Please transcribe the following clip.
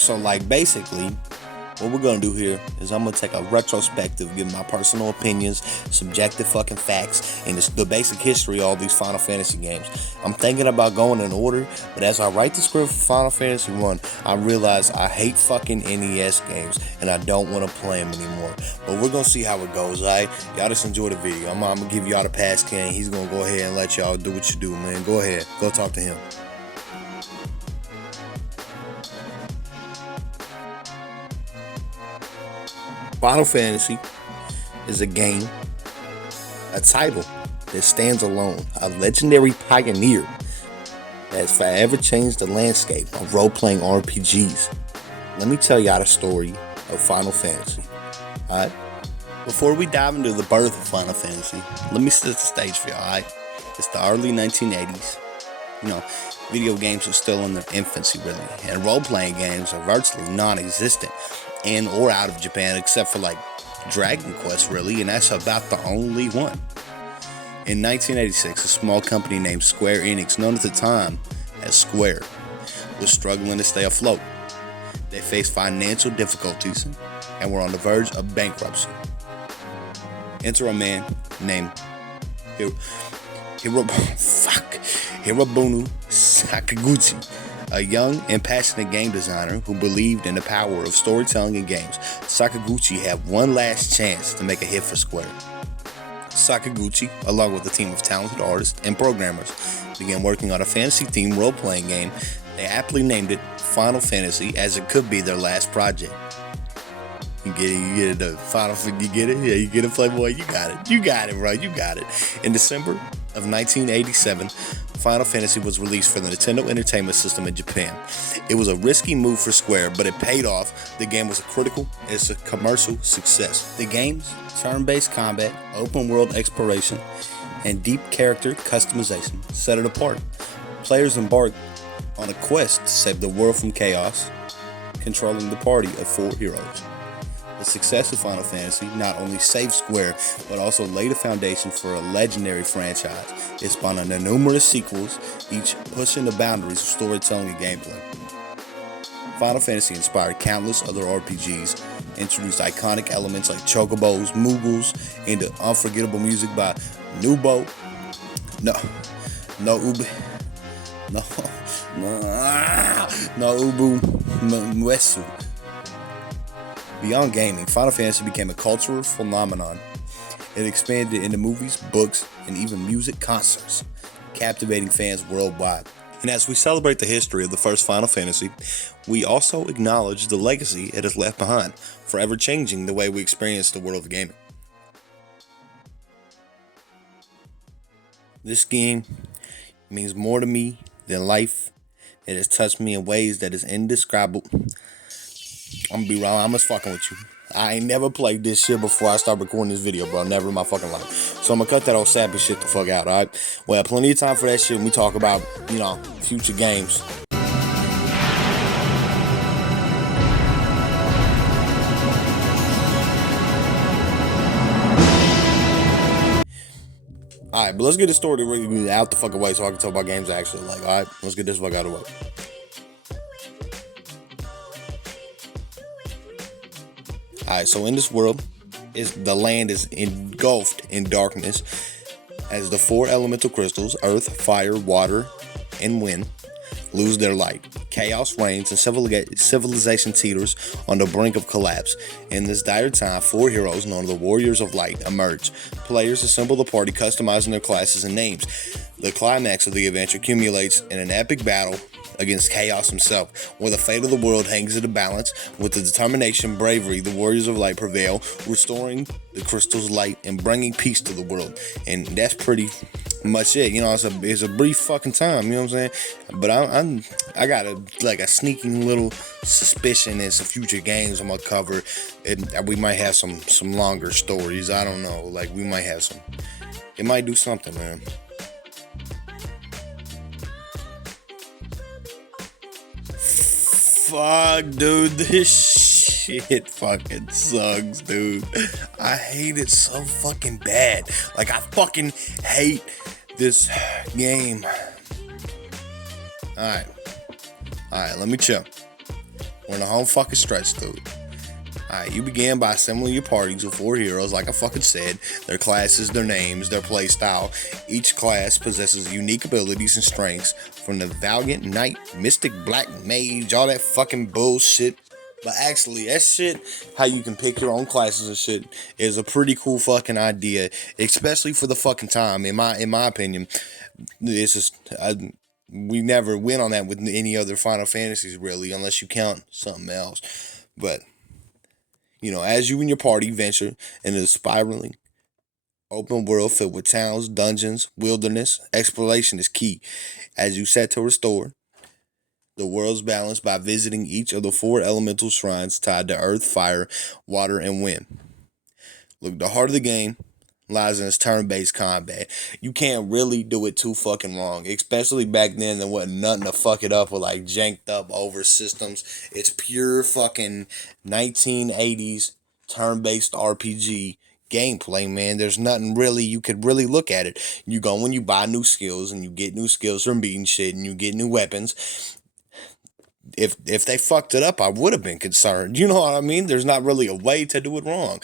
So like basically, what we're gonna do here is I'm gonna take a retrospective, give my personal opinions, subjective fucking facts, and the basic history of all these Final Fantasy games. I'm thinking about going in order, but as I write the script for Final Fantasy 1, I realize I hate fucking NES games, and I don't want to play them anymore. But we're gonna see how it goes, alright? Y'all just enjoy the video. I'm gonna give y'all the pass can. He's gonna go ahead and let y'all do what you do, man. Go ahead. Go talk to him. Final Fantasy is a game, a title that stands alone, a legendary pioneer that has forever changed the landscape of role-playing RPGs. Let me tell y'all the story of Final Fantasy. Alright? Before we dive into the birth of Final Fantasy, let me set the stage for y'all, alright? It's the early 1980s. Video games are still in their infancy, really, and role-playing games are virtually non-existent in or out of Japan, except for like Dragon Quest, really, and that's about the only one. In 1986, a small company named Square Enix, known at the time as Square, was struggling to stay afloat. They faced financial difficulties and were on the verge of bankruptcy. Enter a man named Hirobunu Sakaguchi, a young and passionate game designer who believed in the power of storytelling in games. Sakaguchi had one last chance to make a hit for Square. Sakaguchi, along with a team of talented artists and programmers, began working on a fantasy-themed role-playing game. They aptly named it Final Fantasy, as it could be their last project. You get it, the Final Fantasy, you get it? Yeah, you get it, Playboy? You got it, bro, you got it. In December of 1987, Final Fantasy was released for the Nintendo Entertainment System in Japan. It was a risky move for Square, but it paid off. The game was a commercial success. The game's turn-based combat, open-world exploration, and deep character customization set it apart. Players embarked on a quest to save the world from chaos, controlling the party of 4 heroes. The success of Final Fantasy not only saved Square, but also laid a foundation for a legendary franchise. It spawned into numerous sequels, each pushing the boundaries of storytelling and gameplay. Final Fantasy inspired countless other RPGs, introduced iconic elements like chocobos, Moogles, and the unforgettable music by Nobuo Uematsu. Beyond gaming, Final Fantasy became a cultural phenomenon. It expanded into movies, books, and even music concerts, captivating fans worldwide. And as we celebrate the history of the first Final Fantasy, we also acknowledge the legacy it has left behind, forever changing the way we experience the world of gaming. This game means more to me than life. It has touched me in ways that is indescribable. I'm gonna be wrong, I'm just fucking with you. I ain't never played this shit before I start recording this video, bro. Never in my fucking life. So I'm gonna cut that old sappy shit the fuck out, alright? Well, plenty of time for that shit when we talk about, future games. Alright, but let's get this story really out the fucking way so I can talk about games I actually like, alright? Let's get this fuck out of the way. Alright, so in this world, the land is engulfed in darkness as the 4 elemental crystals, earth, fire, water, and wind, lose their light. Chaos reigns and civilization teeters on the brink of collapse. In this dire time, 4 heroes known as the Warriors of Light emerge. Players assemble the party, customizing their classes and names. The climax of the adventure culminates in an epic battle against Chaos himself, where the fate of the world hangs in the balance. With the determination, bravery, the Warriors of Light prevail, restoring the crystal's light and bringing peace to the world. And that's pretty much it. It's a brief fucking time, you know what I'm saying? But I got a sneaking little suspicion in some future games I'm gonna cover. We might have some longer stories. I don't know. Like, we might have some. It might do something, man. Fuck, dude, this shit fucking sucks, dude. I hate it so fucking bad. Like, I fucking hate this game. Alright, let me chill. on the home fucking stretch, dude. Alright, you begin by assembling your parties of 4 heroes, like I fucking said, their classes, their names, their playstyle. Each class possesses unique abilities and strengths, from the Valiant Knight, Mystic Black Mage, all that fucking bullshit. But actually, that shit, how you can pick your own classes and shit, is a pretty cool fucking idea, especially for the fucking time. In my opinion, it's just we never went on that with any other Final Fantasies really, unless you count something else. But as you and your party venture into the spiraling open world filled with towns, dungeons, wilderness, exploration is key. As you set to restore the world's balance by visiting each of the 4 elemental shrines tied to earth, fire, water, and wind. Look, the heart of the game lies in its turn-based combat. You can't really do it too fucking wrong, especially back then. There wasn't nothing to fuck it up with, like janked up over systems. It's pure fucking 1980s turn-based RPG gameplay, man. There's nothing really you could really look at it. You go when you buy new skills, and you get new skills from beating shit, and you get new weapons. If they fucked it up, I would have been concerned. You know what I mean? There's not really a way to do it wrong.